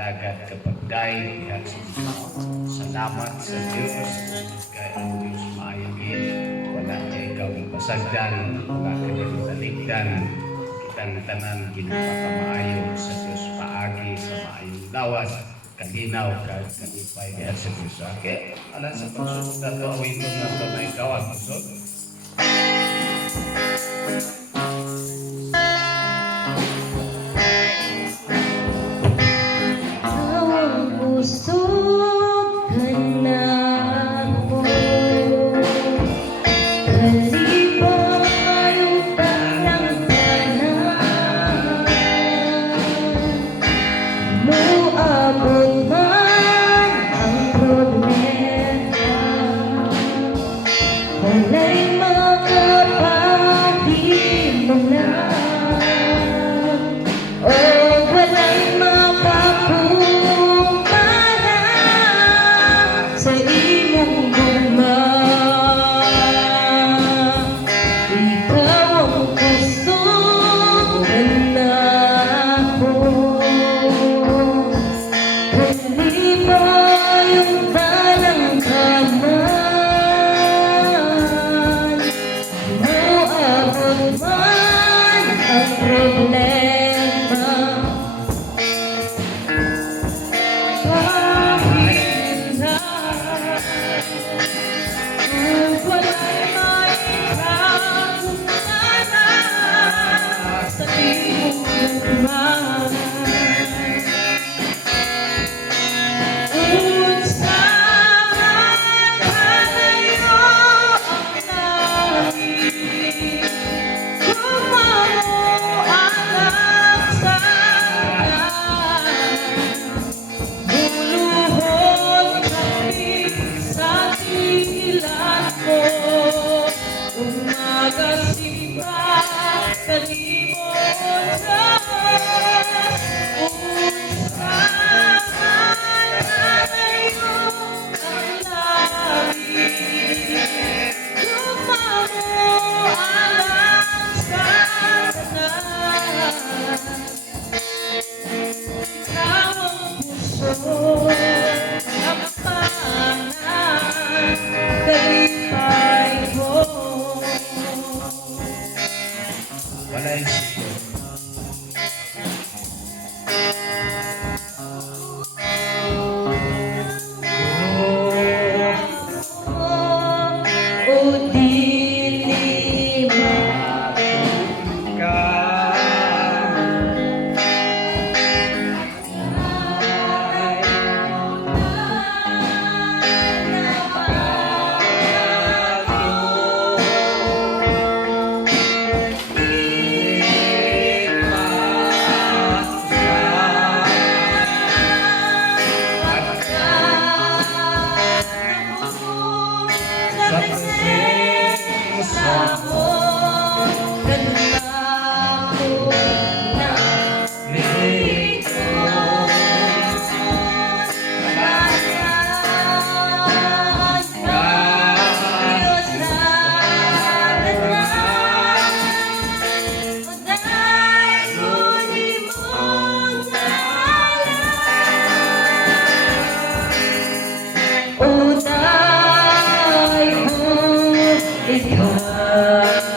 alagad kapag dahil diha sa Ginoo. Salamat sa Dios kay ang Dios maayagin. Wala kay ikaw ipasagdan, wala kay taligdan. Kitang tanan ginapamaayo sa Dios paagi sa maayong lawas. Kalinaw kag kalipay diha sa Dios. Okay, alam sa pagsunod na to, awin mo na to na ikaw ang pusod. Walay makapahimala o walay makapumpara sa imong guma. Ikaw ang gusto na ako, kalibay yung dalang kamay. Man ang problema, kahit na walay maipagkukunan sa iyong luman. Walay ikaw.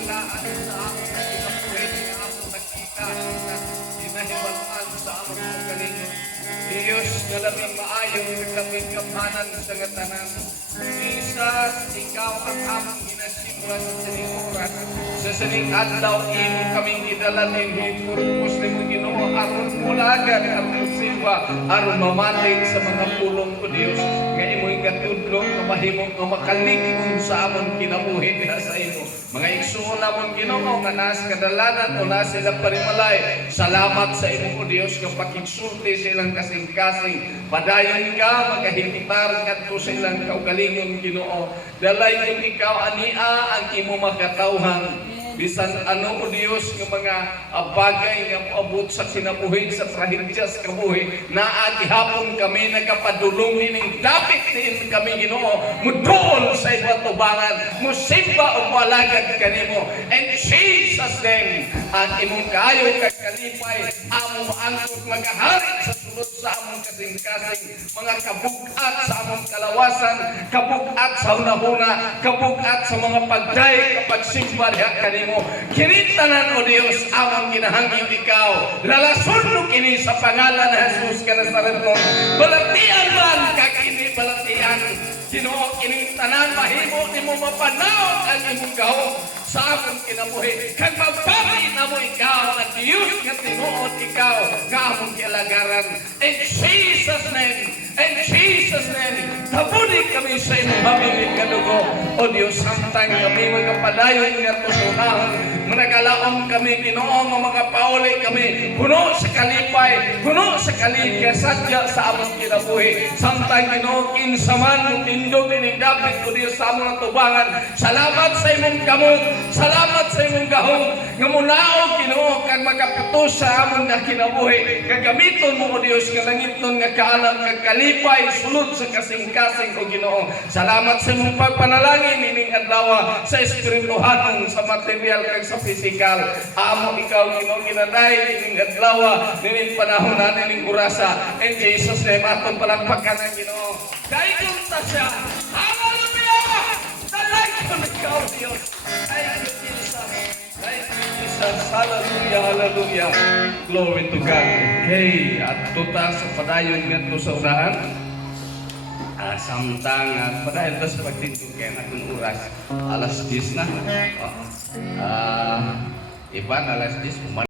paniwalaan sa amon na kinabuhi nga amon nakita na hinahibalaan sa amon mga kalingon. Diyos na labing maayong labing kaphanan sa ngatanan. Jesus, ikaw ang among ginasimba sa sining oras. Sa sining adlaw, imo kaming idalanin ng purpose ni mo Ginoo aron mulagan ang simba aron mamati sa mga pulong ko Dios nga imo'y katudlo nga mahimong nga makaligong sa amon kinabuhi na sa imo. Mga igsuon namon Ginoo nga nas kadalanan o nas sila parimalay. Salamat sa imo o Dios nga pakigsulti silang kasing-kasing. Padayon ka makahipitar kadto sa ilang kaugalingon Ginoo. Dalay kung ikaw ania ang imo makatawhan. Bisan ano o Dios ng mga bagay nga abot sa kinabuhi sa trahedyas kabuhi na agihapon kami nagapadulungi ning dapit din kami Ginoo mudol sa ibatubangan musimba o malagad kanimo and Jesus name ang imong kaayo kag kalipay amo maangkot magahari sa sulod sa among kasing-kasing mga kabugat sa among kalawasan kabugat sa hunahuna kabugat sa mga pagday kapag simba diha kanimo kinitanan o Dios amang ginahangyo ikaw lalason mo kini sa pangalan na Jesus ka Nazareto balatian man kakini balatian Ginoo kini tanan mahimo nimo mapanaw ang imong gahom sa among kinabuhi kag magbati namo ikaw at Dios nga tinuod ikaw nga among kilagaran in Jesus name tabuni kami sa imong habilin kadugo o Dios samtang kami magapadayon nga tusunahan managalaom kami Ginoo nga mga pauli kami puno sa kalipay puno sa kaligasadya sa among kinabuhi samtang Ginoo kinsaman mo tindog ining dapit o Dios sa among tubangan salamat sa imong kamot salamat sa imong gahom nga munaog Ginoo kag makaputos sa among kinabuhi gagamiton mo o Dios nga langitnon nga kaalam kag kalipay sulod sa kasing-kasing o Ginoo salamat sa imong pagpanalangin ining adlaw sa espirituhanon sa material kag sa physical amo ikaw Ginoo ginaday ining adlaw nining panahon na nining orasa in Jesus name aton palakpakan ang Ginoo dayon ta siya hallelujah dalagton ikaw Dios thank you Jesus hallelujah hallelujah glory to God okay at tuta sa padayon ngadto sa unahan samtang padayon sa pagtindog kay akong oras alas 10 na iban alas 10